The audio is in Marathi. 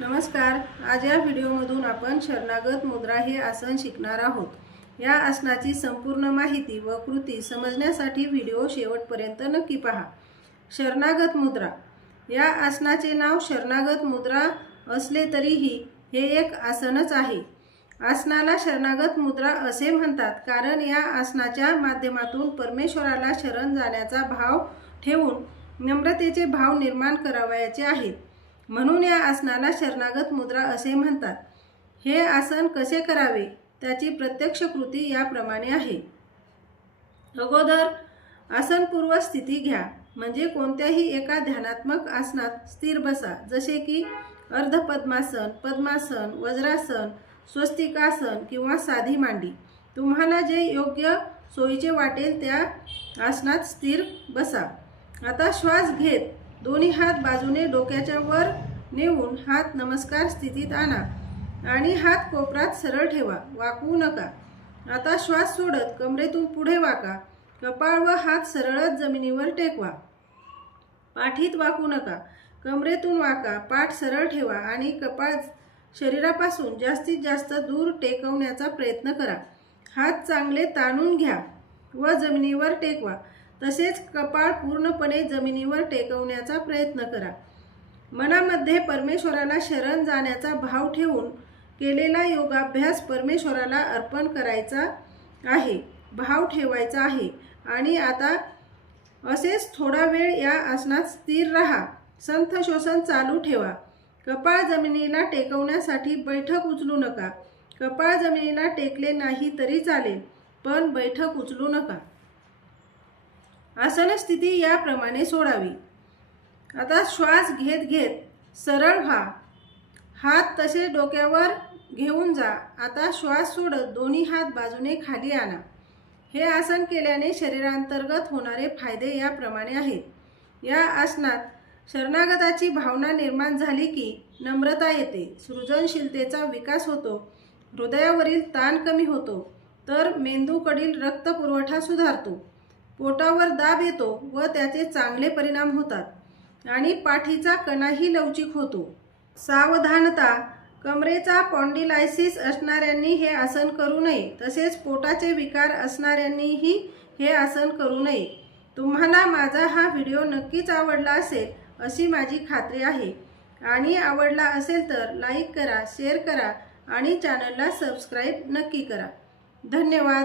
नमस्कार. आज या व्हिडिओमधून आपण शरणागत मुद्रा हे आसन शिकणार आहोत. या आसनाची संपूर्ण माहिती व कृती समजण्यासाठी व्हिडिओ शेवटपर्यंत नक्की पहा. शरणागत मुद्रा. या आसनाचे नाव शरणागत मुद्रा असले तरीही हे एक आसनच आहे. आसनाला शरणागत मुद्रा असे म्हणतात कारण या आसनाच्या माध्यमातून परमेश्वराला शरण जाण्याचा भाव ठेवून नम्रतेचे भाव निर्माण करावयाचे आहेत. म्हणून या आसनाला शरणागत मुद्रा असे म्हणतात. हे आसन कसे करावे? त्याची प्रत्यक्ष कृती याप्रमाणे आहे. अगोदर आसनपूर्व स्थिती घ्या. म्हणजे कोणत्याही एका ध्यानात्मक आसनात स्थिर बसा. जसे की अर्धपद्मासन पद्मासन वज्रासन स्वस्तिकासन किंवा साधी मांडी. तुम्हाला जे योग्य सोयीचे वाटेल त्या आसनात स्थिर बसा. आता श्वास घेत दोन्ही हात बाजूने डोक्याच्या वर नेऊन हात नमस्कार स्थितीत आणा. आणि हात कोपरात सरळ ठेवा. वाकवू नका. आता श्वास सोडत कमरेतून पुढे वाका. कपाळ व हात सरळच जमिनीवर टेकवा. पाठीत वाकू नका. कमरेतून वाका. पाठ सरळ ठेवा आणि कपाळ शरीरापासून जास्तीत जास्त दूर टेकवण्याचा प्रयत्न करा. हात चांगले ताणून घ्या व जमिनीवर टेकवा. तसेच कपाळ पूर्णपणे जमिनीवर टेकवण्याचा प्रयत्न करा. मनामध्ये परमेश्वराला शरण जाण्याचा भाव ठेवून केलेला योगाभ्यास परमेश्वराला अर्पण करायचा आहे भाव ठेवायचा आहे. आणि आता असेच थोडा वेळ या आसनात स्थिर राहा. संथ शोषण चालू ठेवा. कपाळ जमिनीला टेकवण्यासाठी बैठक उचलू नका. कपाळ जमिनीला टेकले नाही तरी चालेल पण बैठक उचलू नका. आसन स्थिती याप्रमाणे सोडावी. आता श्वास घेत घेत सरळ व्हा. हात तसे डोक्यावर घेऊन जा. आता श्वास सोडत दोन्ही हात बाजूने खाली आणा. हे आसन केल्याने शरीरांतर्गत होणारे फायदे याप्रमाणे आहेत. या आसनात शरणागताची भावना निर्माण झाली की नम्रता येते. सृजनशीलतेचा विकास होतो. हृदयावरील ताण कमी होतो. तर मेंदूकडील रक्तपुरवठा सुधारतो. पोटावर दाब येतो व त्याचे चांगले परिणाम होतात. आणि पाठीचा कणाही लवचिक होतो. सावधानता कमरेचा पॉन्डिलायसिस असणाऱ्यांनी हे आसन करू नये तसेच पोटाचे विकार असणाऱ्यांनीही हे आसन करू नये. तुम्हाला माझा हा व्हिडिओ नक्कीच आवडला असेल अशी माझी खात्री आहे. आणि आवडला असेल तर लाईक करा शेअर करा आणि चॅनलला सबस्क्राईब नक्की करा. धन्यवाद.